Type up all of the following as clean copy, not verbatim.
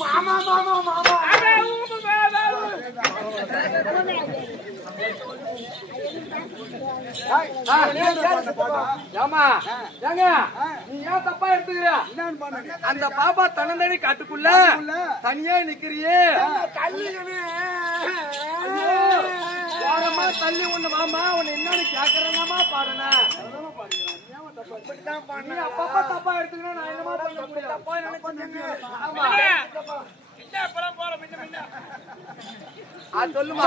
மாமா மாமா மாமா ஏமா ஏங்க நீ ஏன் தப்பா எடுத்துக்கிற? அந்த பாப்பா தன்னந்தனி காட்டுக்குள்ள தனியா நிக்கிறியே. ஓரமா தள்ளி ஒண்ணு மாமா உன்னை என்னன்னு கேக்குறேன்னா பாருங்க. அப்பப்பா தப்பா எடுத்துக்கணும். நான் என்னமா பண்ண முடியும்? தப்பா நினைச்சு ஆமா சொல்லுமா.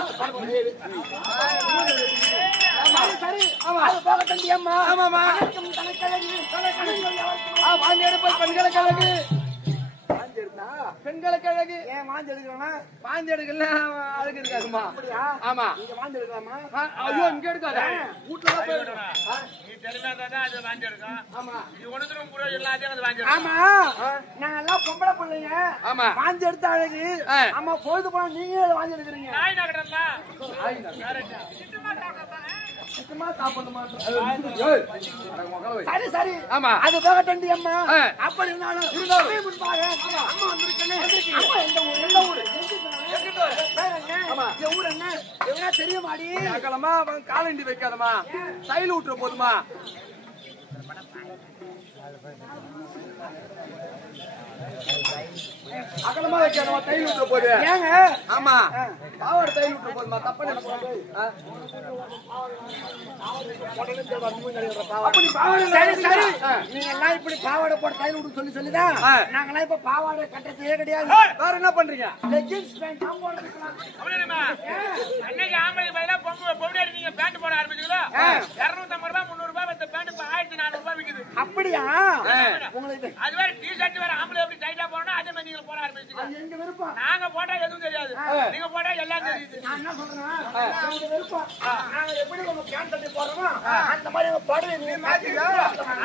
சரி அது போக தம்பி அம்மா. ஆமாமா பெண்களுக்கு அழகு பெண்களுக்கு அழகு. ஏன் வாந்தி எடுக்கிறோம்னா வாந்தி எடுக்கல அழகு இருக்காதுமா. ஆமா நீங்க வாந்தி எடுக்கலாமா? ஐயோ இங்க எடுக்காத வீட்டுல ஆமா நாங்க எல்லாம் பொம்பளை பிள்ளைங்க. ஆமா வாந்தி எடுத்த அழகு. ஆமா பொழுது போனா நீங்க வாந்தி எடுக்கிறீங்க. சரி சரி ஆமா அது போக தண்டி அம்மா. அப்படி இருந்தாலும் முன்பாக அம்மா வந்திருக்கேன். அம்மா எந்த ஊர்? எந்த ஊர்? ஊர் என்ன எவனா தெரியுமாடி? அகலமா காலண்டி வைக்காதமா சைல் விட்டுற போதுமா. அகலமா வைக்காதமா தைல் விட்டுற போது. ஏங்க ஆமா பாவாடை தைல் விட்டுற போதுமா. தப்பா சரி சரி நீங்க எல்லாம் இப்படி பாவாடை போட்டு தையல் விட்டு சொல்லி சொல்லிதான் நாங்கெல்லாம் இப்ப பாவாடை கட்டுறதே கிடையாது. வேற என்ன பண்றீங்க? லெகின்ஸ் பேண்ட் தான் போடுறதுக்கு. அன்னைக்கு ஆம்பளை பையனா பொம்னாடி நீங்க பேண்ட் போட ஆரம்பிச்சீங்களா? 250 ரூபாய் 300 ரூபாய் இந்த பேண்ட் 1400 ரூபாய் விக்குது. அப்படியா? உங்களுக்கு அது வேற டி-ஷர்ட் வேற ஆம்பளை எப்படி டைட்டா போறணும் அதே மாதிரி நீங்க போட ஆரம்பிச்சீங்க. எங்க விருப்பம். நாங்க போட்டா எதுவும் தெரியாது. நீங்க போட்டா எல்லாம் தெரியுது. நான் என்ன சொல்றேன் எங்க விருப்பம். நாங்க எப்படி நம்ம பேண்ட் கட்டி போடுறோமோ அந்த மாதிரி நம்ம போடவே நீங்க மாத்திங்க.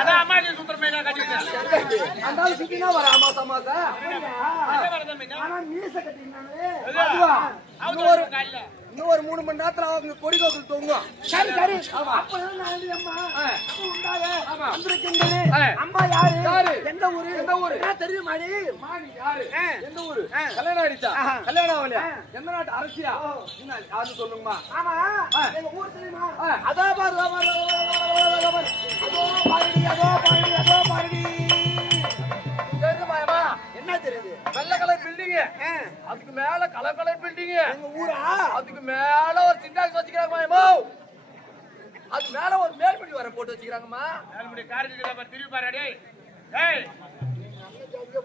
அதான் அம்மாஜி சுந்தரமேனா கட்டிட்டேன். அந்த சிக்கினா வர ஆமா சமாசா. ஆனா மீச கட்டினாங்களே. அதுவா அவரு கால்ல இன்னொரு 3 மணி நேரத்துல அவங்க கொடி கோக்குள் தூங்கும். சரி சரி அப்பதான் நான் அம்மா உண்டாக வந்திருக்கின்றனே. அம்மா யாரு? எந்த ஊரு? எந்த ஊரு? தெரியுமாடி? மாணி யாரு? எந்த ஊரு? கல்யாணம் ஆயிடுச்சா? கல்யாணம் ஆகலையா? எந்த நாட்டு அரசியா? என்ன யாரு சொல்லுங்கம்மா. ஆமா எங்க ஊர் தெரியுமா? அதோ பாரு அதோ பாருடி அதோ பாருடி அதோ பாருடி. தெரியுமாயமா? என்ன தெரியுது? வெள்ளை கலர் பில்டிங். அதுக்கு மேல கலர் கலர் பில்டிங். எங்க ஊரா? அதுக்கு மேல ஒரு சிண்டாக்ஸ் வச்சுக்கிறாங்கம்மா. அதுக்கு மேல ஒரு மேல்படி வர போட்டு வச்சுக்கிறாங்கம்மா. மேல்படி கார்ஜில பாரு திருப்பி பாரு டேய். டேய்.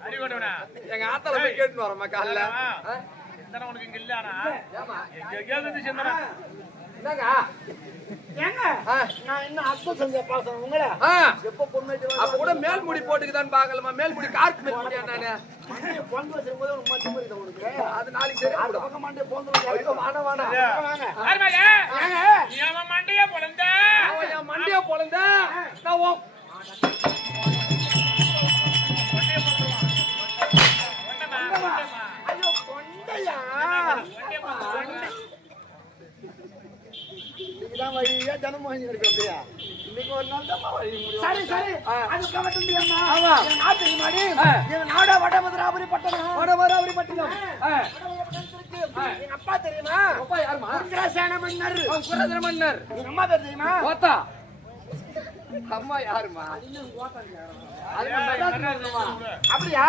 அடி கொண்டவனா. எங்க ஆத்தால போய் கேட்டுன்னு வரமா காலைல. என்னடா உனக்கு இங்க இல்லனா? ஏமா? எங்க கேக்குது செந்தனா. என்னங்க? ஏங்க நான் என்ன அர்த்தம் செஞ்ச பாசம் உங்கள எப்ப பொண்ணு அப்ப கூட மேல்முடி போட்டுக்குதான் பாக்கலமா. மேல்முடி கார்க்கு மேல் முடியா நானு பொண்ணு வச்சிருக்கும்போது உனக்கு மத்தி முடியுது உனக்கு. அது நாளைக்கு சரி அந்த பக்கம் மாண்டே போந்துரும். வாடா வாடா வாங்க ஆர்மலே ஏங்க நீ அவன் மண்டைய பொளந்த. அவன் என் மண்டிய பொளந்த. நான் ஐயோ கொண்டையா இதுதான் வழியா ஜனம் வாங்கி இருக்கிறது. இன்னைக்கு ஒரு நாள் தான் வழி முடியும். சரி சரி அது கவட்டும் அம்மா. ஆமா என் நாட்டு மாடி என் நாட வடமதுராபுரி பட்டணம். வடமதுராபுரி பட்டணம். எங்க அப்பா தெரியுமா? அப்பா யாருமா? குதிரசேன மன்னர். குதிரசேன மன்னர். எங்க அம்மா பேர் தெரியுமா? கோத்தா. அம்மா யாருமா? அப்படியா?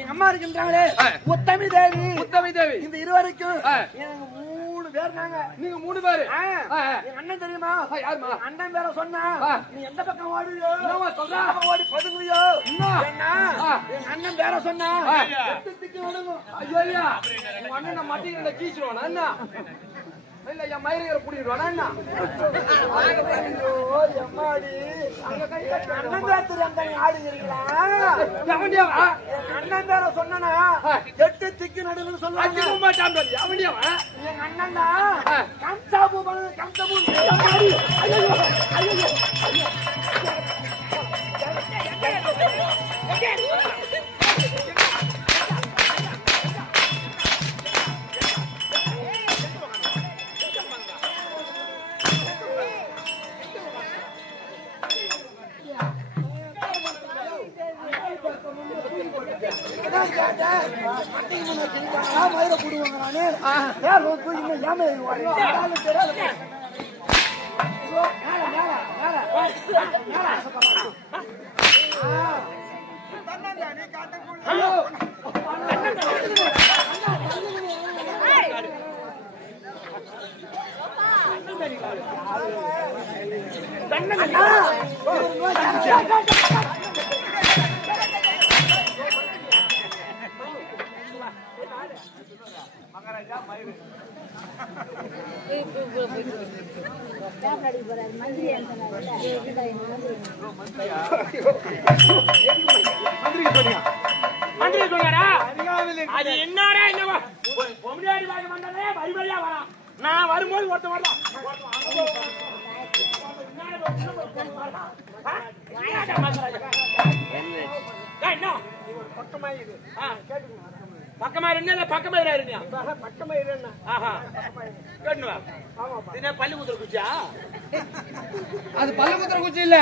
எங்க அம்மா இருக்கின்றாங்களே முத்தமி தேவி. முத்தமி தேவி. இந்த இருவருக்கும் எனக்கு 3 பேர். நாங்க நீங்க 3 பேரு. எங்க அண்ணன் தெரியுமா? யாருமா? அண்ணன் பேர சொன்னா நீ எந்த பக்கம் ஓடுவியோ சொல்றா ஓடி பதுங்குவியோ. என்ன எங்க அண்ணன் பேர சொன்னா எத்துக்கு ஓடுவோம். ஐயோ ஐயா உங்க அண்ணன் நான் மட்டியில கீச்சிருவானா என்ன? இல்ல என் மயிரை புடிடுவானா என்ன? ஐயோ எம்மாடி அண்ணன் பேர் தெரியாம நீ ஆடுகிறீங்களா? அண்ணன் பேர சொன்னா 8 திக்கு நடுவுன்னு சொல்லுவாங்க. எங்க அண்ணன் தான் கம்சாபு கம்சாபு. ஐயோ ஐயோ மயிரை போடுவாங்க நானு ஏன் ரோப்பு இன்னும் ஏமே மந்திரி சொன்னாரா அது என்னடா என்னவா பொம்மையாடி வாங்க வந்தானே வரிவரியா வரான் நான் வரும்போது ஒருத்த வரலாம் என்ன பக்கமா இருந்தா பக்கமா இருந்தியா பக்கமா இருந்தா ஆஹா கேட்டுவா ஆமா பள்ளி குத்துற குச்சியா அது பல்லு குத்துற குச்சி இல்ல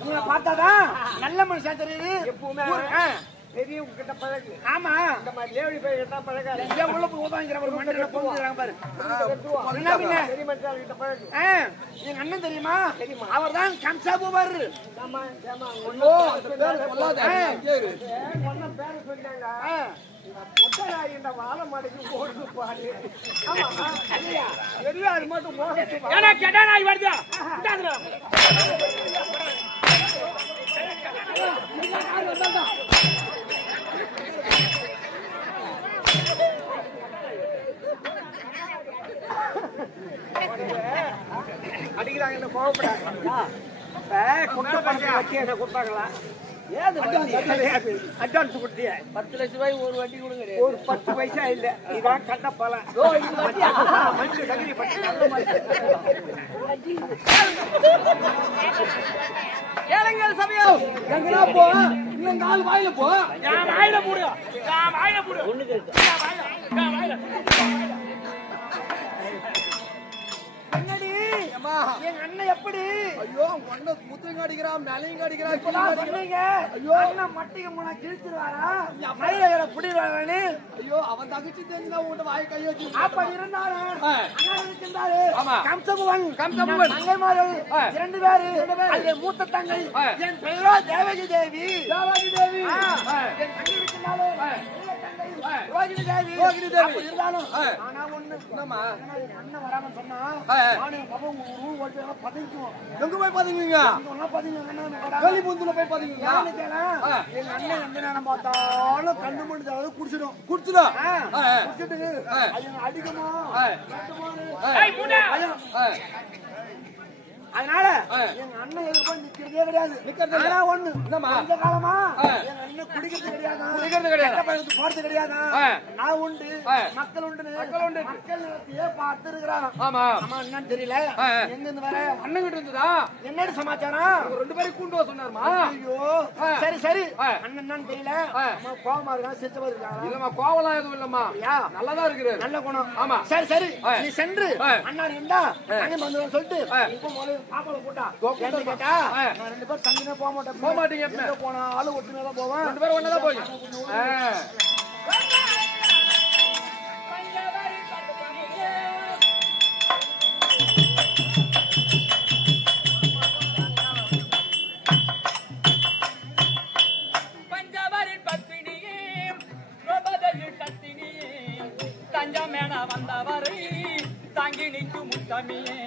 உங்களை பார்த்தாதான் நல்ல மனுஷன் தெரியுது எப்பவுமே பெரியவங்க கிட்ட பழகு ஆமா இந்த மாதிரி லேடி போய் கிட்ட பழகாது என் உள்ள போதாங்கிற ஒரு மண்டல போகிறாங்க பாரு பெரிய மனுஷன் கிட்ட பழகு எங்க அண்ணன் தெரியுமா அவர் தான் கம்சாபு பாரு பேரு சொன்னாங்க இந்த வாழை மாடைக்கு ஓடுது பாரு பெரியாரு மட்டும் கேட்டா நாய் வருதா அடிக்கிறாங்க என்ன கோவப்படாங்களா கொடுத்தாங்களா அட்வான்ஸ் கொடுத்திய 10 லட்சம் ரூபாய் ஒரு வண்டி கொடுங்க ஒரு 10 பைசா இல்ல இதான் கட்ட பலம் கேளுங்கள் சமயம் எங்கடா போ இன்னும் கால் வாயில போ நான் வாயில போடு நான் வாயில போடு ஒண்ணுக்கு இருக்கு நான் வாயில என்னடி எங்க அண்ணன் எப்படி ஐயோ ஒண்ணு முத்துங்க அடிக்கிறான் மேலையும் அடிக்கிறான் இப்பதான் சொன்னீங்க ஐயோ அண்ணன் மட்டிக்கு முன்னா கிழிச்சிருவாரா மயில புடிவாரானு ஐயோ அவன் தகுச்சி தெரிஞ்சா உன்கிட்ட வாய் கை வச்சு அப்படி இருந்தாலும் அண்ணன் இருக்கின்றாரு ஆமா. கம்சபுவன் கம்சபுவன். இரண்டு பேரு அதில் மூத்த தங்கை என் பெயரோ தேவகி தேவி தேவகி தேவி என் தங்கை இருக்கின்றாலே ரோகிணி தேவி அப்படி இருந்தாலும் ஆனா ஒண்ணு என்னம்மா அண்ணன் வராம சொன்னா நானும் பாப்போம் ஊர் ஓட்டு பதுங்குவோம் எங்க போய் பாத்தீங்க வெளி முந்துல போய் பாத்தீங்க எங்க அண்ணன் எந்த நேரம் பார்த்தாலும் கண்ணு மணி குடிச்சிடும் குடிச்சிடும் குடிச்சிட்டு அடிக்குமோ ஏய் முடா அதனால எங்க அண்ணன் எதிர்ப்பு நிக்கிறதே கிடையாது ஒண்ணு கொஞ்ச காலமா எங்க அண்ணன் குடிக்கிறது கிடையாது போறது கிடையாது நான் உண்டு மக்கள் உண்டு மக்கள் பார்த்து இருக்கிறாங்க ஆமா ஆமா என்னன்னு தெரியல எங்க இருந்து வர அண்ணன் கிட்ட இருந்ததா என்னடி சமாச்சாரம் 2 பேரும் கூண்டு வர சொன்னாருமா ஐயோ சரி சரி அண்ணன் என்னன்னு தெரியல அம்மா கோவமா இருக்காங்க சிரிச்சமா இருக்காங்க இல்லம்மா கோவலாம் எதுவும் இல்லம்மா நல்லாதான் இருக்கிறாரு நல்ல குணம் ஆமா சரி சரி நீ சென்று அண்ணா இருந்தா அண்ணன் வந்து சொல்லிட்டு இப்போ முதல்ல பாப்பால கூட்டா கேட்டா நான் 2 பேரும் தங்கினே போக மாட்டீங்க எங்க போனாலும் ஒட்டுமே தான் போவேன் 2 பேரும் ஒண்ணா தான் போய் பஞ்சவரின் பத்தினியே ரோபதையில் சத்தினியே தஞ்சமேன வந்தவரை தாங்கி நிற்கும் முத்தமியே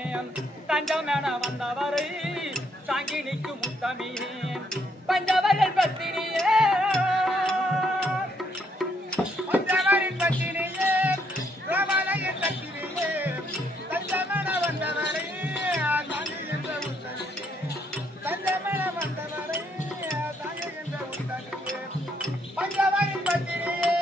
தஞ்சமேன வந்தவரை தாங்கி நிற்கும் முத்தமியே பஞ்சவரின் பத்தினியே பஞ்சவரின் பத்தினியே ரோபதையில் சத்தினியே தஞ்சமேன வந்தவரை தாங்கி நின்ற முத்தமியே தஞ்சமேன வந்தவரை தாங்கி நின்ற முத்தமியே பஞ்சவரின் பத்தினியே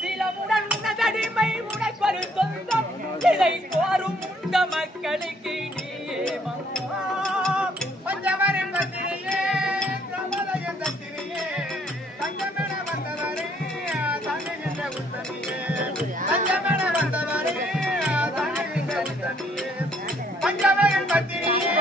சிலமுடன் உனதடிமை உனக்கொரு சொந்தம் இதை கோரும் உண்ட மக்களுக்கு நீயே பஞ்சவரம் பத்திரியே பிரமதயம் தத்திரியே தங்கமென வந்தவரே தங்குகின்ற உத்தமியே தங்கமென வந்தவரே தங்குகின்ற உத்தமியே பஞ்சவரம் பத்திரியே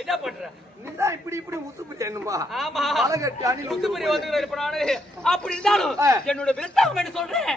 என்ன பண்ற நீதான் இப்படி இப்படி உசுப்பு என்னமா ஆமா பலகட்டி அணில் உசுப்பறி வந்து இப்ப நானு அப்படி இருந்தாலும் என்னோட விருத்தம் என்ன சொல்றேன்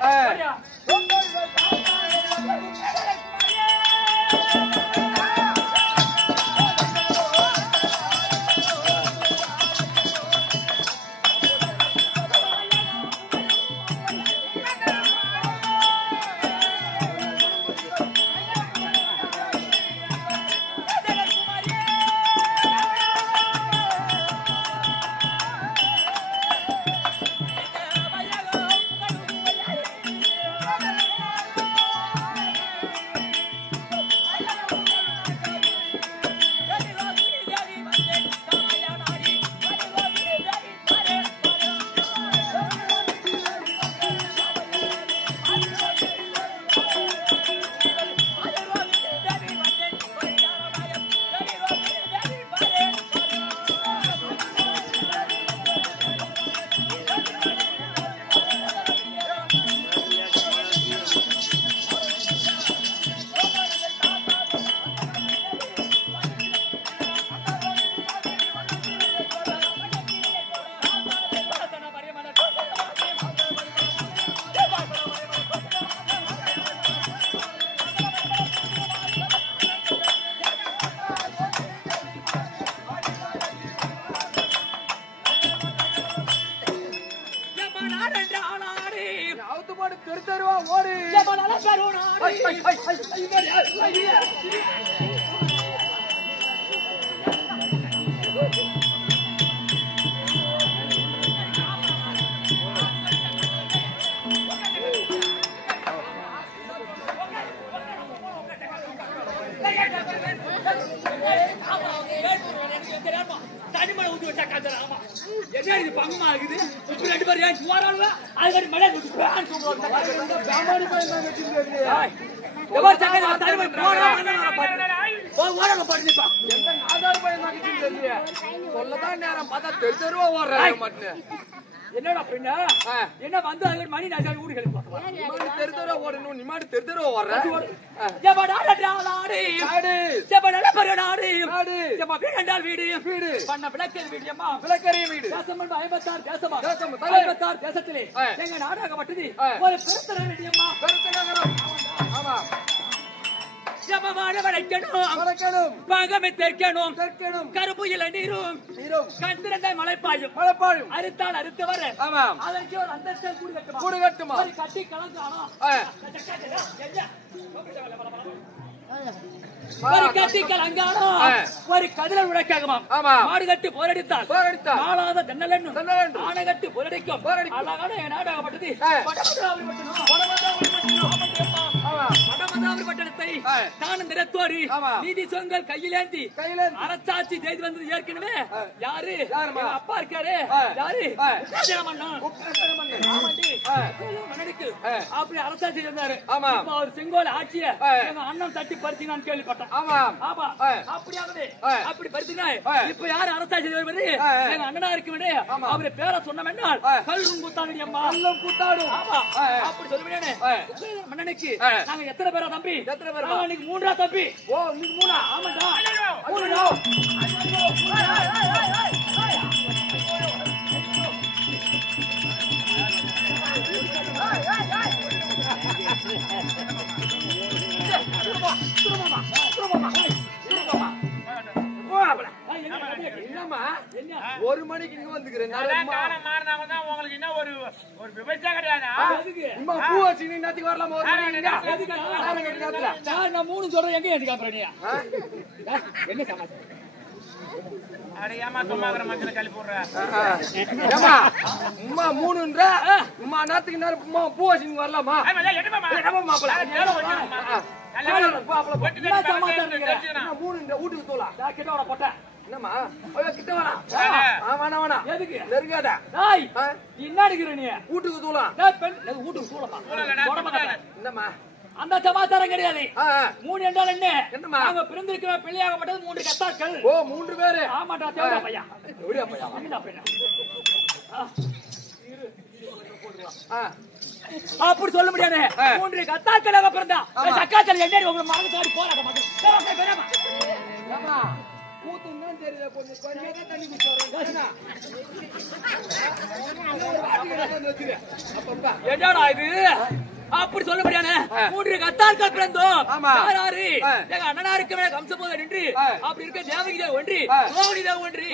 தெருவா ஓடி தனிமலை ஊத்தி வச்சா காஞ்சா ஆமா என்ன இது பங்கமா இருக்குது இப்ப ரெண்டு பேரும் ஏன் சுவாராளுவ அதுக்கு மழை ஊத்தி பேன் சொல்றாங்க பாமாரி பையன் தான் வெச்சிருக்கீங்க எவர் சக்கர தனிமலை ஓடணும் பண்ணிப்பா எந்த நாதார் பையன் தான் வெச்சிருக்கீங்க சொல்லதான் நேரம் பார்த்தா தெருவா ஓடுறாங்க மட்டும் என்னடா பின்ன என்ன வந்து அது மணி நான் ஊடு கிளம்பா தெருவா ஓடணும் நீ மாட்டு தெருவா ஓடுற ஜபடாடாடாடி ஆடு ஜபடல பரடாடி ஆடு ஜப வீடண்டால் வீடு வீடு பண்ண விளக்கல் வீடியம்மா விளக்கரிய வீடு தேசம் 56 தேசமா தேசம் 56 தேசத்திலே எங்க நாடாகப்பட்டது ஒரு பெருத்தர வீடியம்மா பெருத்த நகரம் ஆமா ஜபவாட வளைக்கணும் வளைக்கணும் பாகமே தெற்கணும் தெற்கணும் கருப்பு இல நீரும் நீரும் கண்திறந்த மலைப்பாயும் மலைப்பாயும் அறுத்தால் அறுத்து வர ஆமா அதற்கு ஒரு அந்தஸ்து கூடு கட்டுமா கூடு கட்டுமா ஒரு கட்டி கலந்தானா ஒரு கட்டி கலங்கானோ ஒரு கதிரல் உடைக்காகமா ஆமா மாடு கட்டி போரடித்தால் மாளாத தென்னலென்னும் ஆனை கட்டி போரடிக்கும் அழகான என் நாடாகப்பட்டது பட்டணத்தை தானும் நிறத்தோடு நீதி சொங்கள் கையிலேந்தி அரசாட்சி செய்து வந்தது ஏற்கனவே யாரு அப்பா இருக்காரு யாரு மன்னனுக்கு அப்படி அரசாட்சி இருந்தாரு அவர் செங்கோல் ஆட்சிய எங்க அண்ணன் தட்டி பறிச்சு நான் கேள்விப்பட்டேன் அப்படியாவது அப்படி பறிச்சுனா இப்ப யாரு அரசாட்சி வருவது எங்க அண்ணனா இருக்க வேண்டிய அவரு பேரை சொன்ன என்றால் கல்லும் கூத்தாடி அம்மா கல்லும் கூத்தாடு அப்படி சொல்லுவேன் மன்னனுக்கு நாங்க எத்தனை பேரா தம்பி எத்தனை பேர் இன்னைக்கு 3 தம்பி ஓ இன்னைக்கு 3 ஆமாடா 1 மணிக்கு இங்க வந்துக்கிறேன் உங்களுக்கு என்ன ஒரு விபச்சா கிடையாதா பூ வச்சு நேரத்துக்கு வரலாமா 1 மணிக்கு நான் 3 சொல்றேன் எங்க ஏத்தி காப்புறீங்க என்ன சமாச்சாரம் அடையாம சும்மாங்கற மஞ்சள் கலி போடுற ஏமா உம்மா 3ன்ற உம்மா நேரத்துக்கு நேரம் உம்மா பூ வச்சு வரலாமா எடுமா மாப்ள வீட்டுக்கு தோலாம் கிட்ட வர போட்டேன் என்னமா கிட்ட வரா வேணா எதுக்கு நெருங்காத என்ன அடிக்கிற நீ வீட்டுக்கு தூலாம் வீட்டுக்கு தூளமா என்னமா அந்த சமாச்சாரம் கிடையாது 3 என்றால் என்ன நாங்க பிறந்திருக்கிற பிள்ளையாகப்பட்டது 3 கத்தாக்கள் ஓ 3 பேரு ஆமாடா தேவடா பையா தேவடா பையா அப்படி சொல்ல முடியாது 3 கத்தாக்களாக பிறந்தா சக்காக்கள் என்ன உங்க மகன் சாடி போராட மாட்டேன் தெரியல கொஞ்சம் கொஞ்சம் தண்ணி குடிச்சு என்னடா இது அப்படி சொல்ல முடியானே மூன்று கத்தார்கள் பிறந்தோம் யாராரு எங்க அண்ணனாருக்கு மேல கம்சபோதர் நின்று அப்படி இருக்க தேவகி தேவ ஒன்றி ரோகிணி தேவ ஒன்றி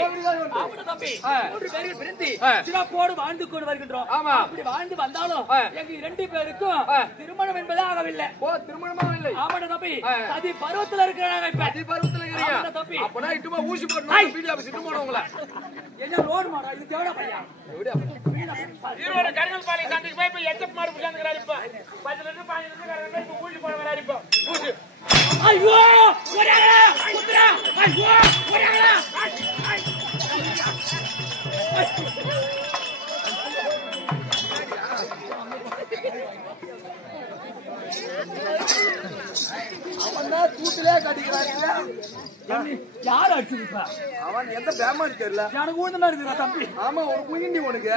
ஆமாடா தம்பி மூன்று பேர்கள் பிறந்து சிறப்போடு வாழ்ந்து கொண்டு வருகின்றோம் அப்படி வாழ்ந்து வந்தாலும் எங்க இரண்டு பேருக்கும் திருமணம் என்பதே ஆகவில்லை திருமணமா இல்லை ஆமாடா தம்பி அது பருவத்துல இருக்கிறாங்க இப்ப அது பருவத்துல இருக்கிறீங்க தம்பி அப்பனா இட்டுமா ஊசி போடணும் வீடியோ ஆபீஸ் இட்டு போடுவாங்களா என்ன ரோட் மாடா இது தேவடா பையா ஈரோட கருங்கல் பாலை சண்டைக்கு போய் இப்ப எச்சப் மாடு புடிச்சாந்துக்கிறாரு இப்ப 10 லிட்டர் 15 லிட்டர் கறந்து இப்ப ஊசி போட வராரு இப்ப ஊசி ஐயோ ஓடியாடா குத்ரா ஐயோ ஓடியாடா அவன்தான் கூட்டிலே கட்டிக்கிறாங்க யார் அடிச்சிருப்பா அவன் எந்த பேமான்னு தெரியல எனக்கு ஊர்ந்தமா இருக்குடா தம்பி ஆமா ஒரு குயிண்டி உனக்கு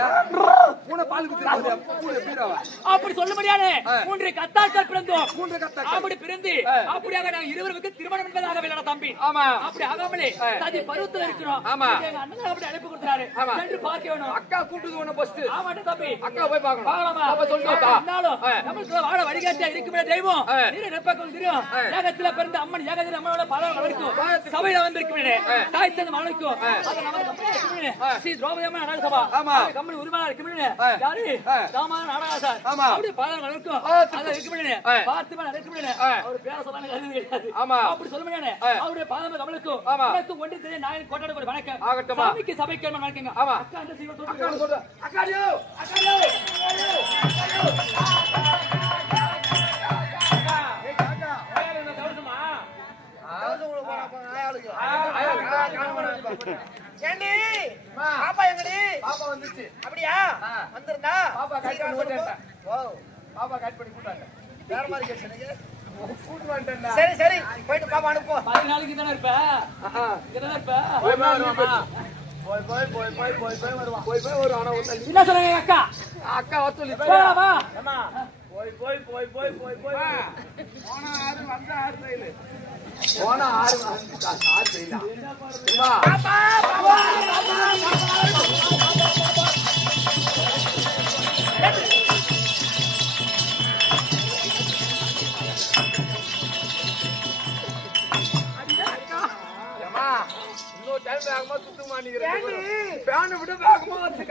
பூனை பால் குத்துறாங்க பூனை பீராவா அப்படி சொல்ல முடியாதே மூன்று கத்தாக்கள் பிறந்தோம் மூன்று கத்தா அப்படி பிறந்து அப்படியாக நாங்க இருவருக்கு திருமணம் என்பதாகவில்லை தம்பி ஆமா அப்படி ஆகாமலே ததி பருவத்துல இருக்கிறோம் ஆமா எங்க அண்ணன் அப்படி அழைப்பு கொடுத்தாரு சென்று பார்க்க வேணும் அக்கா கூப்பிட்டு உன ஃபர்ஸ்ட் ஆமாட்ட தம்பி அக்கா போய் பார்க்கணும் பார்க்கலாமா அப்ப சொல்லிட்டா இருந்தாலும் நமக்கு வாழ வடிகாட்டியா இருக்குமே தெய்வம் நீர் நெப்பக்கம் தெரியும் ஏகத்துல பிறந்த அம்மன் ஏகத்துல அம்மனோட பலவர்கள் வரைக்கும் சபையில வந்திருக்கிறே தாய் தந்த மகனுக்கும் அது நம்ம ஸ்ரீ திரௌபதி அம்மன் நாடக சபா கம்பெனி உரிமையாளர் இருக்கிறே யாரு ராமான நாடகாசா அப்படி பலவர்கள் வரைக்கும் அது இருக்கிறே பார்த்து நடக்கிறே அவர் பேர சொன்னாங்க அது கிடையாது ஆமா அப்படி சொல்ல முடியாதே அவருடைய பாதம கமலுக்கும் எனக்கு ஒன்று தெரிய நாயன் கோட்டாட கூட வணக்கம் ஆகட்டும் சாமிக்கு சபைக்கு வணக்கங்க ஆமா அக்கா அந்த சீவ அக்கா சொல்ற அக்காடியோ ஏண்டி பாப்பா எங்கடி பாப்பா வந்துச்சு அப்படியா வந்திருந்தா பாப்பா கட் பண்ணி போட்டேன் ஓ பாப்பா கட் பண்ணி கூட்டாங்க வேற மாதிரி கேட்சனே கூட்டு வந்துட்டேன்டா சரி சரி போயிட்டு பாப்பா அனுப்பு 10 நாளைக்கு தான இருப்ப இங்க தான இருப்ப போய் வருவான் ஆனா ஒரு என்ன சொல்றீங்க அக்கா அக்கா வர சொல்லி போலாமா அம்மா போய் போனா ஆறு வந்தா ஆறு தைல போனா ஆறு தைல பாப்பா பாப்பா இன்னொரு டைம் வேகமா சுத்தமா நிக்கிறேன் ஃபேன் விட வேகமா வந்து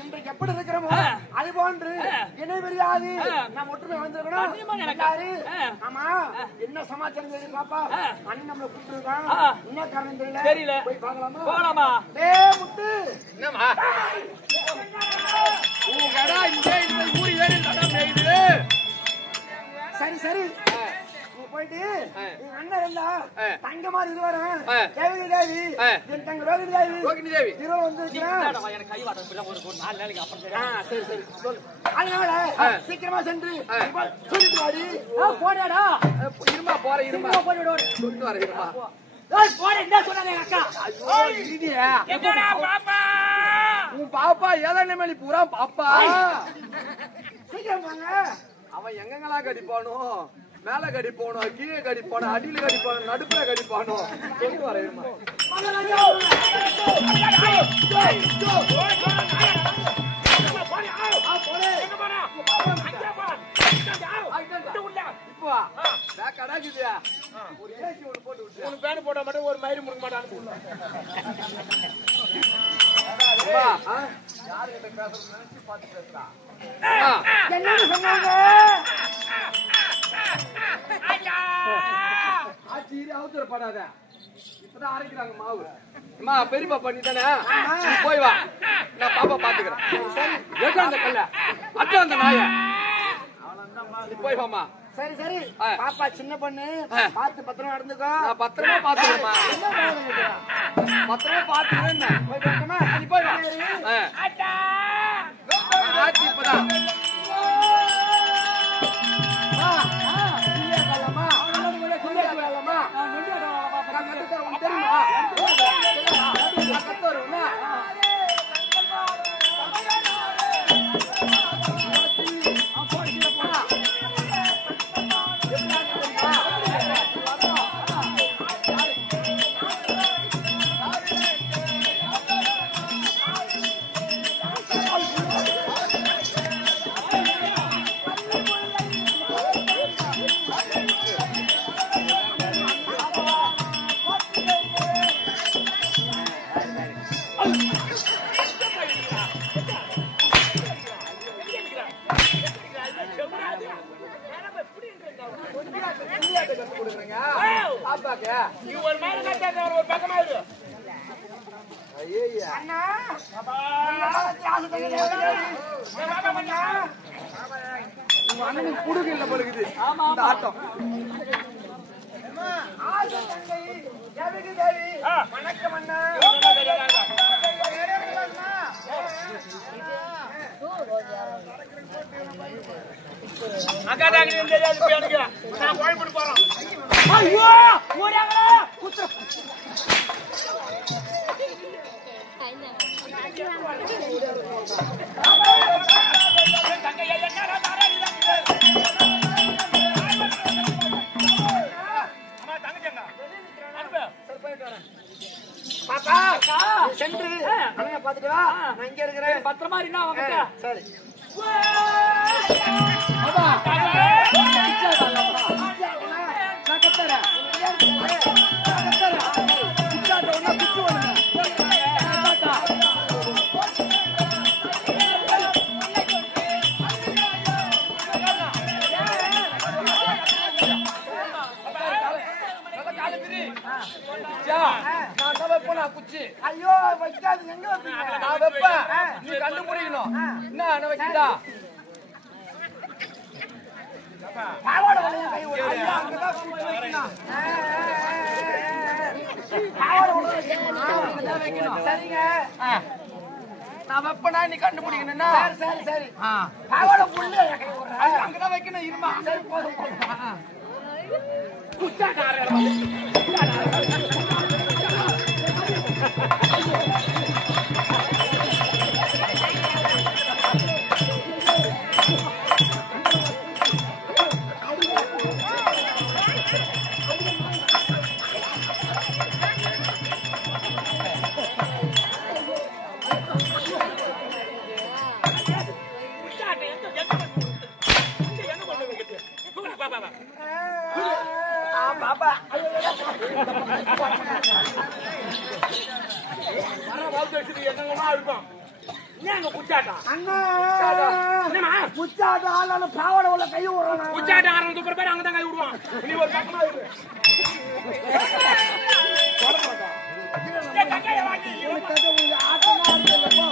இன்றைக்கு எப்படி இருக்கிறோமோ அது போன்று இணை பெரியாது நாம் ஒற்றுமை வந்திருக்கணும். ஆமா என்ன சமாச்சாரம் தெரியும் பாப்பா? அண்ணன் நம்மள கூப்பிட்டுருக்கான். என்ன காரணம் தெரியல. போய் பார்க்கலாமா? போலாமா? முத்து என்னமா கடா இங்கே இந்த ஊர் ஏறி கடா மேயுது. சரி சரி போயிட்டு அண்ணன் இருந்தா தங்க மாதிரி இருவாரன் தேவி தேவி என் தங்க ரோகிணி தேவி ஹீரோ வந்து எனக்கு கை வாட்ட ஒரு 4 நாளைக்கு அப்புறம் சரி சரி சொல்லு. அதனால சீக்கிரமா சென்று சொல்லிட்டு வாடி. போடாடா இருமா போறேன் இருமா போடு சொல்லிட்டு வரேன் இருமா. போட என்ன சொன்னாங்க அக்கா? எங்கடா பாப்பா? உன் பாப்பா ஏதான மேலி பூரா பாப்பா. சீக்கிரம் வாங்க. அவன் எங்கங்களா கடிப்பானோ? மேல கடிப்பானோ, கீழே கடிப்பானோ, அடியில கடிப்பானோ, நடுப்புல கடிப்பானோ சொல்லிட்டு வரேன் இருமா. ஒரு பேன் போட்டா மட்டும் ஒரு மயிறு முடுக்க மாட்டான்னு என்ன சொன்னாங்க? அவசரப்படாத இப்பதான் அரைக்கிறாங்க மாவு. அம்மா பெரியப்பா பண்ணிட்டானே, போய் வா, நான் பாப்பா பாத்துக்கிறேன். எங்க அந்த கல்ல அட்ட அந்த நாய போய் வாமா. சரி சரி பாப்பா சின்ன பொண்ணு பார்த்து பத்திரமா நடந்துக்கோ. நான் பத்திரமா பாத்துக்கிறேம்மா, பத்திரமா பாத்துக்கிறேன். போய் பார்க்கமா நீ போய் வா. ஆச்சி இப்பதான் நீ ஒரு மாதிரி கட்டாத ஒரு பக்கமா இரு. அண்ணா உங்க அண்ணனுக்கு குடுக்க இல்ல பழுகுது இந்த ஆட்டம். வணக்கம் அண்ணா. அக்கா தாங்க தெரியாது எனக்கு. நான் கோயம்புத்தூர் போறோம். ஐயோ ஓடியாங்களா குத்து பாப்பா சென்று அண்ணனை பாத்துட்டு வா, நான் இங்க இருக்கிறேன். பத்திரமா இருந்தா அவங்க சரி குச்சி ஐயோ வைக்காது எங்க வைப்பீங்க? நான் வைப்பேன், நீ கண்டுபிடிக்கணும். என்ன வைக்கிறா பாவாடை வளையல் கை விடு. ஐயா, அங்கதான் கூட்டி வைக்கணும். பாவாடை வளையல் அங்கதான் வைக்கணும். சரிங்க. நான் வைப்பனா நீ கண்டுபிடிக்கணும்னா சரி சரி சரி. பாவாடை புள்ள கை விடுறேன். அங்கதான் வைக்கணும். இருமா சரி போதும் போதும். பாப்பா அண்ணா முச்சாட்டம் ஆளாலும் பாவாடை உள்ள கை விடுறான். உச்சாட்டம் ஆரம்பிச்ச பிறகு அங்கதான் கை விடுவான். நீ ஒரு பக்கமா இரு. ஆட்டமா இருக்குல்லப்பா.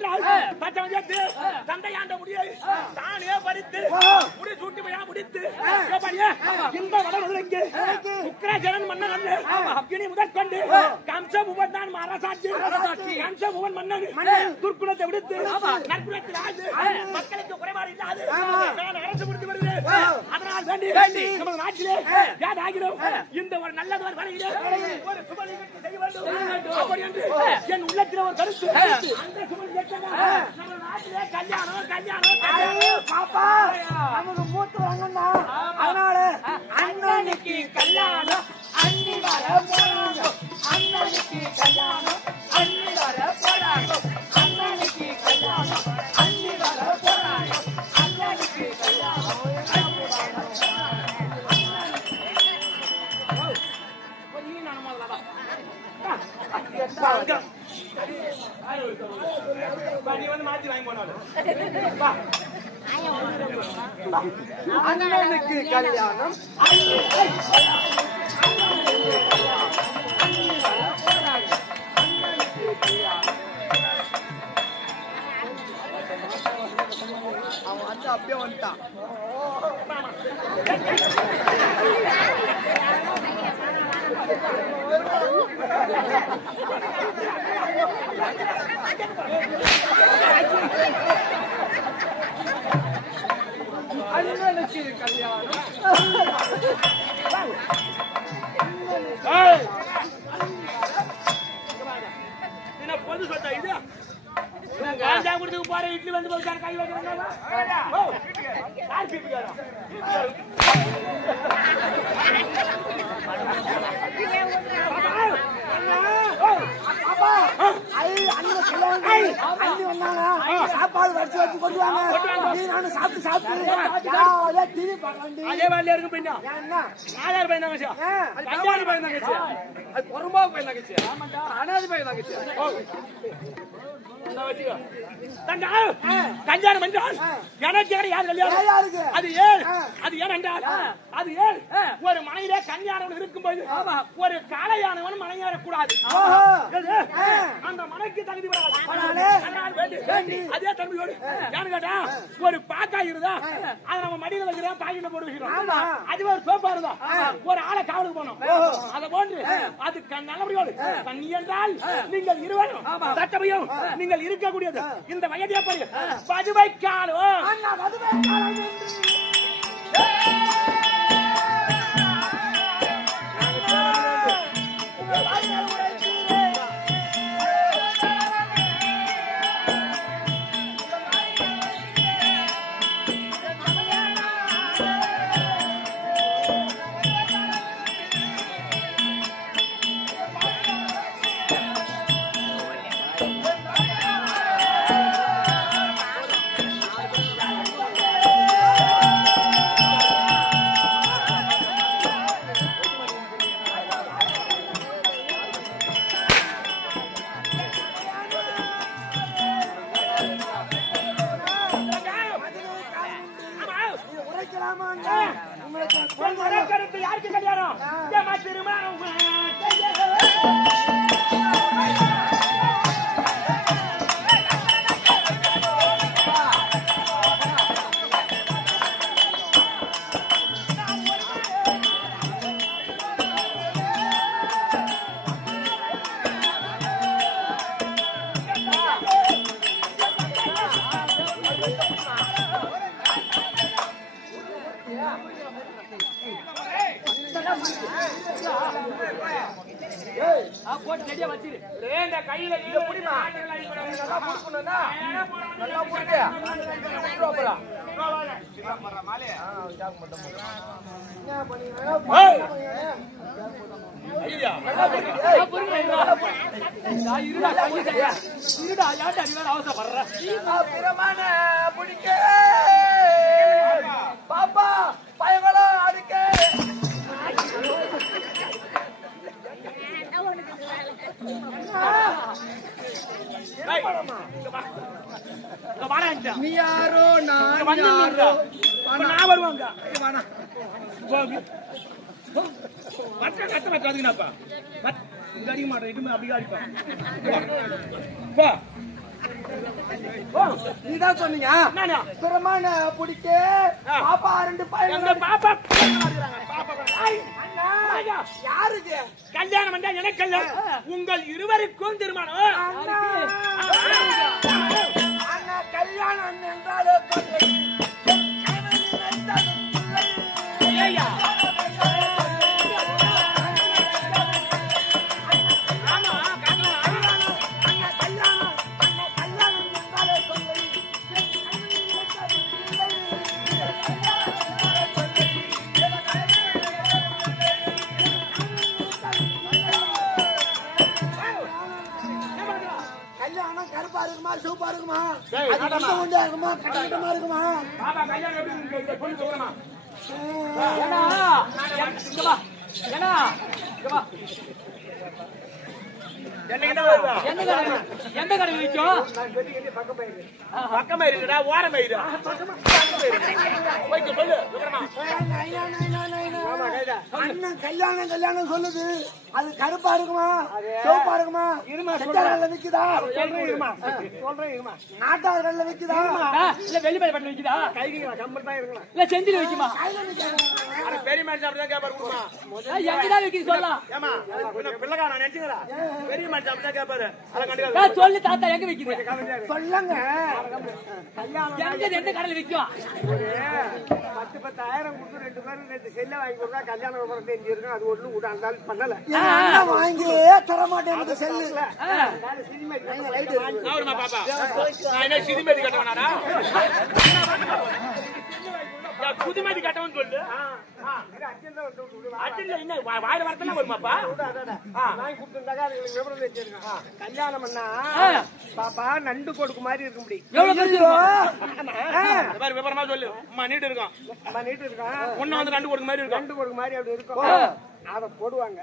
என்றால் பச்சவன் சேர்த்து தந்தை ஆண்ட முடியை தானே பறித்து முடி சூட்டி போயா முடித்து இந்த வடமதுரைக்கு உக்ரஜனன் மன்னன் வந்து இனி முதற்கொண்டு கம்சபுவன் தான் அரசாட்சி கம்சபுவன் மன்னன் துர்க்குணத்தை விடுத்து நற்குணத்தில் ஆழ்ந்து மக்களுக்கு குறைபாடு இல்லாது நான் அரசு முடித்து வருகிறேன். அதனால் வேண்டி நமது நாட்டிலே யாதாகிறோம் இந்த ஒரு நல்லது ஒரு வழியிலே ஒரு சுப நிகழ்ச்சி செய்ய வேண்டும். அப்படி என்று என் உள்ளத்தில் ஒரு கருத்து அந்த சுப நிகழ்ச்சி நம்ம நாட்டிலே கல்யாணம் பாப்பா நமக்கு மூத்து வாங்கண்ணா. அதனால அண்ணனுக்கு கல்யாணம் அண்ணி வர போறாங்க. அண்ணனுக்கு கல்யாணம் அண்ணி வர போறாங்க. அண்ணனுக்கு கல்யாணம் அண்ணி வர போறாங்க. அண்ணனுக்கு கல்யாணம் நீ வந்து மாத்தி வாங்கி போனாலும் அண்ணனுக்கு கல்யாணம் அவன் வந்து அப்படியே வந்துட்டான். அண்ணனுக்கு கல்யாணம் பொது சொத்தா இது கொடுத்து போற இட்லி வந்து கை வைக்கிறாங்க. சாப்பாடு வச்சு வச்சு கொண்டுவாங்க. நீ நானும் சாப்பிட்டு சாப்பிட்டு டிவி பார்க்கலாம். அதே வேலையா இருக்கும் பெண்ணா ஆதார் பையன் தங்கச்சி பஞ்சாபி பையன் தங்கச்சி அது பொறுமா போய் தங்கச்சி அனாதி போய் தங்கச்சி கல்யாணம் என்றால் எனக்கு யார் கல்யாணம் அது ஏன் அது ஏன் என்றால் அது ஏன் ஒரு மனையிலே கல்யாணம் இருக்கும்போது ஒரு காளையானவன் மனையேறக்கூடாது. அந்த மனைக்கு தகுதி அதே தன்மையோடு ஏன்னு கேட்டா ஒரு பாக்கா இருந்தா அதை நம்ம மடியில வைக்கிறோம் பாக்கிட்ட போட்டு வைக்கிறோம். அது ஒரு சோப்பா இருந்தா ஒரு ஆளை காவலுக்கு போனோம். அதை போன்று அது நல்லபடியோடு நீ என்றால் நீங்கள் இருவரும் சட்டமையும் நீங்கள் இருக்கக்கூடியது இந்த வயதே படி பதுவை காலம் யாருக்கு கல்யாணம் திருமணம் போட்டு ரெடியா வச்சிரு. இந்த கையில புடிமா நல்லா புடிக்கணும்னா நல்லா புடிங்க. பாப்பா பயங்களோ அதுக்கு நீ யாரோ நான் யாரோ நான் வருவாங்க மற்ற கட்ட வச்சாதுங்கப்பா இங்க அடிக்க மாட்டேன் இடுமே அப்படி அடிப்பான் நீதான் சொன்னீங்க நானா? பிரமாண பிடிக்க பாப்பா 2 பையன் எங்க பாப்பா யாருக்கு கல்யாணம் வந்தா எனக்கு அல்ல, உங்கள் இருவருக்கும் திருமணம். அண்ணா கல்யாணம் என்றாலே ஐயா கருப்பா இருக்குமா சூப்பா இருக்குமா இருக்குமா கட்டமா இருக்குமா பாப்பா கல்யாணம் எப்படி பொண்ணு சொல்லுமா? எந்த கடை விற்கும்? பக்கமா இருக்குடா, ஓரமா இரு. போய்க்கு சொல்லு விவரமா. அண்ணன் கல்யாணம் சொல்லுது. அது கருப்பா இருக்குமா சோப்பா இருக்குமா செட்டார்கள்ல விக்குதா சொல்றேன் நாட்டார்கள்ல விக்குதா இல்ல வெளிப்படை பண்ணி விக்குதா? இல்ல செஞ்சில விக்குமா? பெரிய மனுஷன் அப்படிதான் கேப்பாரு கொடுமா. எங்கதான் விக்குது சொல்லலாம். ஏமா பிள்ளைக்கா நான் நினைச்சுக்கிறா பெரிய மனுஷன் அப்படிதான் கேப்பாரு. அதை கண்டுக்காத. சொல்லு தாத்தா எங்க விக்குது சொல்லுங்க. எங்க எந்த கடையில விக்கும்? 10,000 கொடுத்து 2 பேரும் 2 செல்ல வாங்கி கொடுத்தா கல்யாணம் விவரம் தெரிஞ்சிருக்கும். அது ஒண்ணும் கூட இருந்தாலும் பண்ணல. வாங்கி தர மாட்டேன் செல்லு. அவருமா பாப்பா நான் என்ன சிதிமேதி கட்டவனாடா? புதுமதி கட்டவன் சொல்லு. அட்டில என்ன வாயில வரத்தெல்லாம் வருமாப்பா? கல்யாணம் பண்ணா பாப்பா நண்டு கொடுக்கு மாதிரி இருக்க முடியும். விவரமா சொல்லு. அம்மா நீட்டு இருக்கான் ஒண்ணு வந்து நண்டு கொடுக்கு மாதிரி இருக்கும். நண்டு கொடுக்கு மாதிரி அப்படி இருக்கும். அத போடுவாங்க.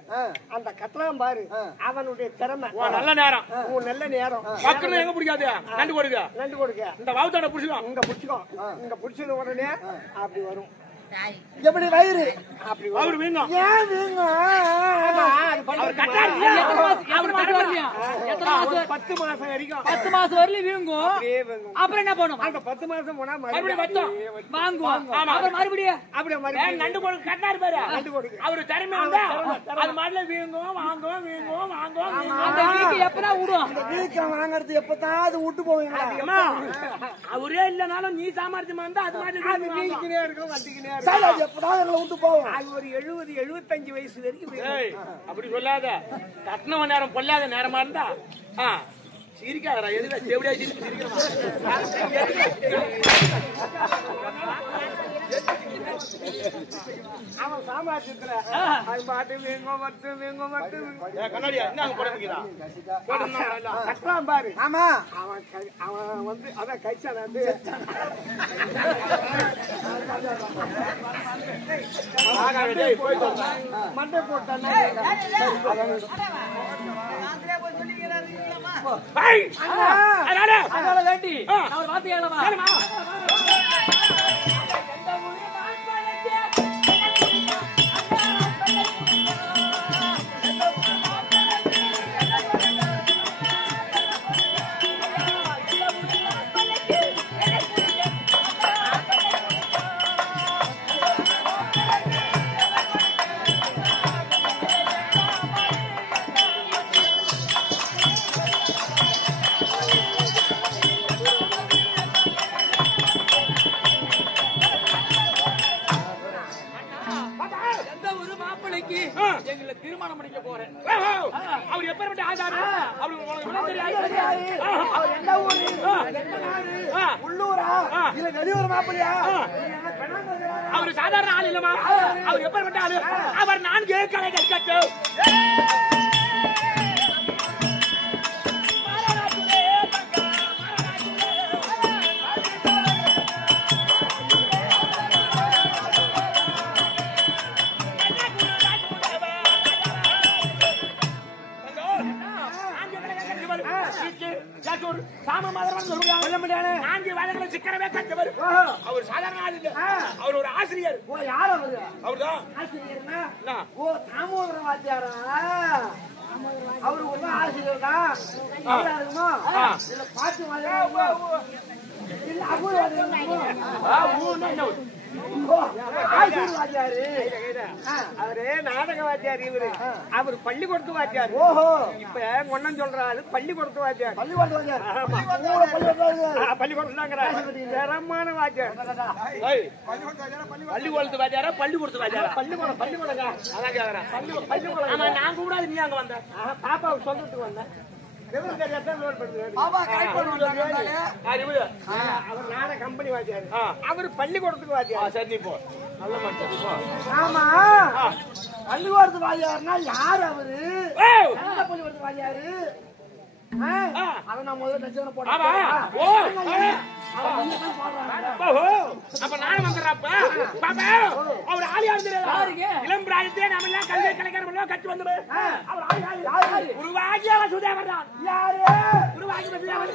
அந்த கட்டலாம் பாரு அவனுடைய திறமை. நல்ல நேரம் நல்ல நேரம். பக்கம் எங்க பிடிக்காது நண்டு கொடுக்க இந்த வாவுத்தோட புடிச்சுக்கோ. இங்க புடிச்சுக்கோ. இங்க புடிச்சது உடனே அப்படி வரும். எப்படி வயிறு அப்படி அவரு வீங்கும். ஏன் வீங்கும்? எத்தனை மாசம்? 10 மாசம் வரைக்கும் 10 மாசம் வரல வீங்கும். அப்புறம் என்ன பண்ணும்? அந்த 10 மாசம் போனா மறுபடியும் வச்சோம் வாங்குவோம். அப்புறம் மறுபடியும் அப்படியே நண்டு கொடுக்கு கட்டாரு பாரு. நண்டு கொடுக்கு அவரு திறமை இருந்தா அது மாதிரில வீங்கும் வாங்குவோம் அந்த வீக்கு எப்படா விடும்? வீக்கம் வாங்குறது எப்பதான் அது விட்டு போவீங்களா? அவரே இல்லனாலும் நீ சாமர்த்தியமா இருந்தா அது மாதிரி வீக்கினே இருக்கும் வட்டிக்கினே இருக்கும். எப்பதான் எங்களை விட்டு போவோம். அது ஒரு 70-75 வயசு வரைக்கும். அப்படி சொல்லாத. கட்டணம் நேரம் பொல்லாத நேரமா இருந்தா சிரிக்காதடா. எதுல எப்படியா சிரிக்கிறா? அவன் சாமாஜத்துல அது பாட்டு கண்ணாடியா என்ன போடுறீங்களா? கட்டலாம் பாரு. ஆமா அவன் வந்து அதான் கைச்சான மண்டை போட்டான். அதனால வேண்டி நான் ஒரு வார்த்தை கேளமா? எங்களை திருமணம் முடிக்க போறேன். அவர் எப்பேற்பட்ட ஆதாரம்? அவர் எந்த ஊரு எந்த நாடு உள்ளூரா இல்ல வெளியூர் மாப்பிள்ளையா? அவர் சாதாரண ஆள் இல்லமா? அவர் எப்பேற்பட்ட ஆளு? அவர் 4 கலைகள் கட்டு அவர் சாதாரண ஆள் இல்ல. அவர் ஒரு ஆசிரியர். யார் அவரு? அவர்தான் ஆசிரியர்னா ஓ தாமோதர வாத்தியாரா? அவருக்கு ஒன்றும் ஆசிரியர் தான் இருக்குமா இல்ல பாட்டு வாத்தியார் இல்ல அவரு நாடக வாத்தியார் இவரு அவர் பள்ளிக்கூடத்து வாத்தியார். ஓஹோ இப்ப ஒன்னும் சொல்றாரு பள்ளிக்கூடத்து வாத்தியார். பள்ளிக்கூடத்துலாங்கிறாரு தரமான வாத்தியார். பள்ளிக்கூடத்து வாத்தியாரா பள்ளிக்கூடத்து வாத்தியாரா? பள்ளிக்கூடம் பள்ளிக்கூடங்க அதான் கேக்குறேன். பள்ளிக்கூடம் ஆமா நான் கூடாது நீ அங்க வந்த பாப்பா சொல்றதுக்கு வந்தேன். அவர் நாடக கம்பெனி வாத்தியார் அவர் பள்ளிக்கூடத்துக்கு வாத்தியார். சரி போ நல்ல மனுஷன். ஆமா பள்ளிக்கூடத்து வாத்தியார்னா யாரு அவரு? பள்ளிக்கூடத்து வாத்தியாரு அதை நான் முதல்ல டச்சன போட்டேன். அப்ப நானும் வந்துடுறப்ப பாப்பா அவர் ஆளி ஆளுங்க இளம் பிராயத்தே நாம எல்லாம் கல்வி கலைஞர் கட்சி வந்து அவர் ஆளி உருவாகிய வசுதேவர் தான். யாரு உருவாகிய வசுதேவர்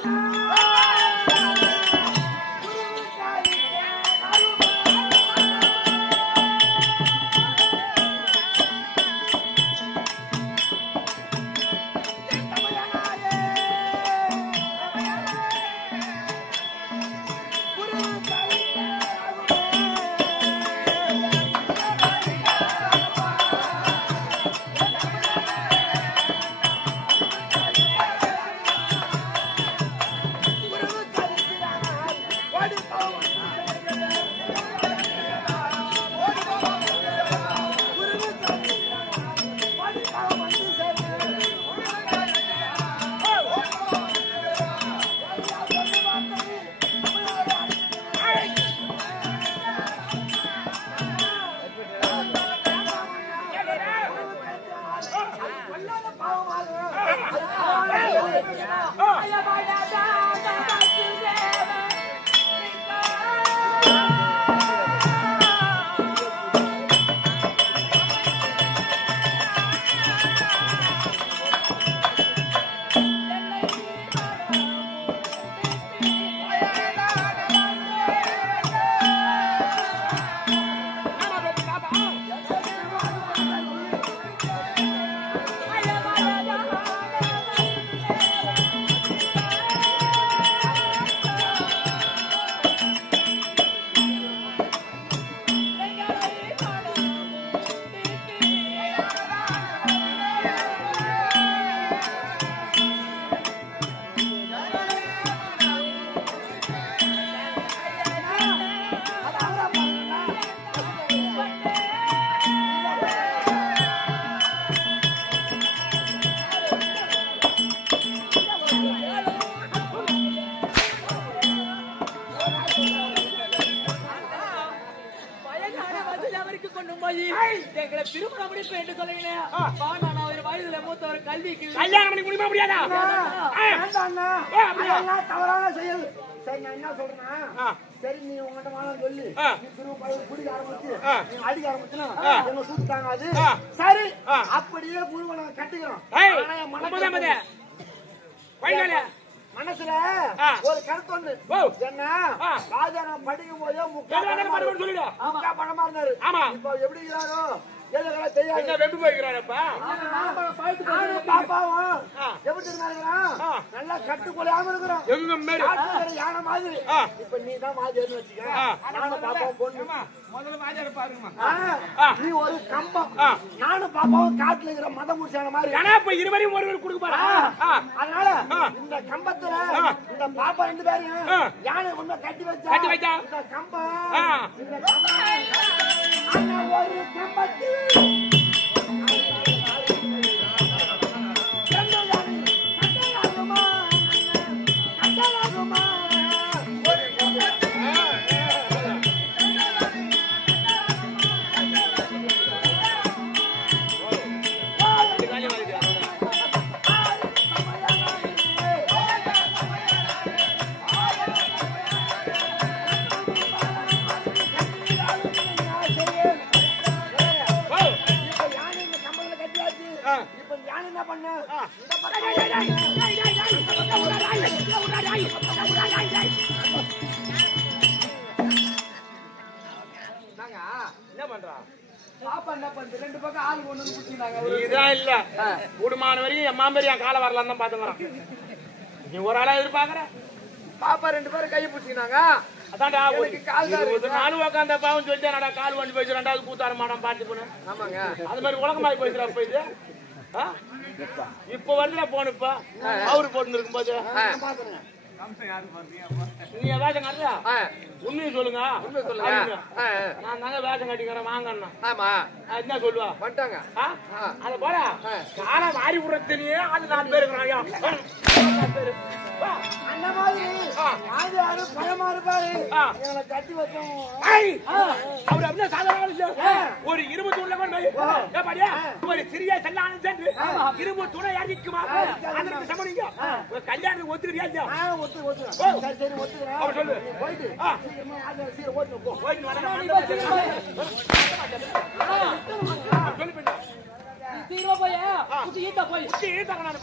தவறான செயல். சரி நான் என்ன சொல்றேன்னா சரி நீ உங்கள்கிட்ட வாழ சொல்லி குடிக்க ஆரம்பிச்சு நீ அடிக்க ஆரம்பிச்சுன்னா எங்க சூத்துட்டாங்க. அது சரி அப்படியே குழுவை கட்டுக்கிறோம். மனசுல ஒரு கருத்து ஒண்ணு என்ன ராஜா நான் படிக்கும் போதே முக்கா பணமா இருந்தாரு. இப்ப எப்படி இருக்கிறாரோ நல்லா கட்டுக்கொள்ளாம இருக்கிறோம் யானை மாதிரி. இப்ப நீ தான் மாதிரி வச்சுக்க நானும் பாப்பாவும் பொண்ணு நீ ஒரு கம்பம் நானும் பாப்பாவும் காட்டுல இருக்கிற மதம் முடிச்சான மாதிரி இருவரையும் ஒருவர் கொடுக்க போறா. அதனால இந்த கம்பத்துல இந்த பாப்பா ரெண்டு பேரும் யானை ஒண்ணு கட்டி வச்சா இந்த கம்பம் இந்த கம்பம் ஒரு கம்பத்தில் கால் ஒண்ணு பிடிச்சினாங்க. இதுதான் இல்ல கூடுமான வரைக்கும் என் மாம்பேரி என் காலை வரலாம் தான் பாத்துக்கிறோம். நீ ஒரு ஆளா எதிர்பார்க்கற பாப்பா 2 பேரும் கையை பிடிச்சினாங்க. அதான்டா கால் தான் ஒரு நாலு உட்காந்த பாவம் சொல்லிட்டு நடா கால் வண்டி போயிட்டு 2வது கூத்தார மாடம் பாட்டு போன. ஆமாங்க. அது மாதிரி உலகமாய் போயிடுறா போயிட்டு. இப்ப வரல போனப்ப அவரு போட்டு இருக்கும்போது நீ வேஷம் காட்டுறியா? உண்மையை சொல்லுங்க. நான் தாங்க வேஷம் கட்டிக்கிறேன் வாங்கண்ணா. ஆமா என்ன சொல்லுவா வந்துட்டாங்க. அத போல காலை வாரி விடுறதுலயே அது 4 பேர் இருக்கிறாங்க. அந்த மாதிரி அது யாரும் பணமா இருப்பாரு எங்களை கட்டி வச்சோம். அவர் அப்படியே சாதாரண இல்ல. ஒரு இரும்பு தூண்ல கொண்டு போய் பாடியா ஒரு சிறிய செல்லான சென்று இரும்பு துணை யாரிக்குமா அதற்கு சமணிங்க கல்யாணம் ஒத்துக்கிறியா இல்லையா? சரி ஒத்துக்கிறேன். அவர் சொல்லு போயிட்டு சீக்கிரமா யாரு சீக்கிரம் ஓட்டு போ. போயிட்டு வரேன். சொல்லி போயிட்டா சீக்கிரமா போய் குத்தி ஈட்டா போய் ஈட்டாங்க நான்